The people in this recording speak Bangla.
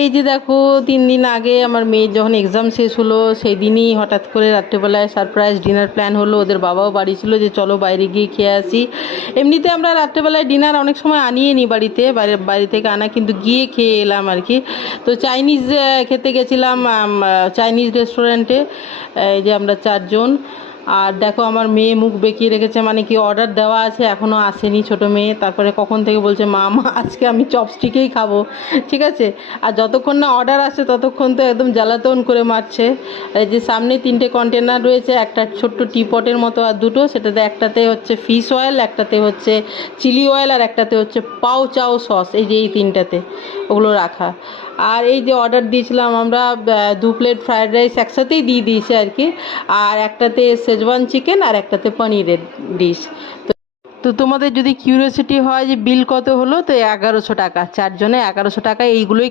এই যে দেখো 3 দিন আগে আমার মেয়ের যখন এক্সাম শেষ হলো সেই দিনই হঠাৎ করে রাত্রেবেলায় সারপ্রাইজ ডিনার প্ল্যান হলো। ওদের বাবাও বাড়ি ছিল যে চলো বাইরে গিয়ে খেয়ে আসি। এমনিতে আমরা রাত্রেবেলায় ডিনার অনেক সময় আনিয়ে নিই বাড়িতে, বাড়ি থেকে আনা, কিন্তু গিয়ে খেয়ে এলাম আর কি। তো চাইনিজ খেতে গেছিলাম চাইনিজ রেস্টুরেন্টে। এই যে আমরা 4 জন। আর দেখো আমার মেয়ে মুখ বেঁকিয়ে রেখেছে, মানে কি অর্ডার দেওয়া আছে এখনও আসেনি ছোটো মেয়ে। তারপরে কখন থেকে বলছে মা মা আজকে আমি চপস্টিকেই খাবো, ঠিক আছে। আর যতক্ষণ না অর্ডার আসে ততক্ষণ তো একদম জ্বালাতন করে মারছে। এই যে সামনে 3টে কন্টেনার রয়েছে, একটা ছোট্ট টিপটের মতো আর দুটো, সেটাতে একটাতে হচ্ছে ফিশ অয়েল, একটাতে হচ্ছে চিলি অয়েল, আর একটাতে হচ্ছে পাও চাও সস। এই যে এই 3টাতে ওগুলো রাখা। আর এই যে অর্ডার দিয়েছিলাম আমরা 2 প্লেট ফ্রায়েড রাইস একসাথেই দিয়ে দিয়েছে আর কি। আর একটাতে শেজওয়ান চিকেন আর একটাতে পনিরের ডিশ। তো তোমাদের যদি কিউরিওসিটি হয় যে বিল কত হলো, তো 1100 টাকা, 4 জনে 1100 টাকা এইগুলোই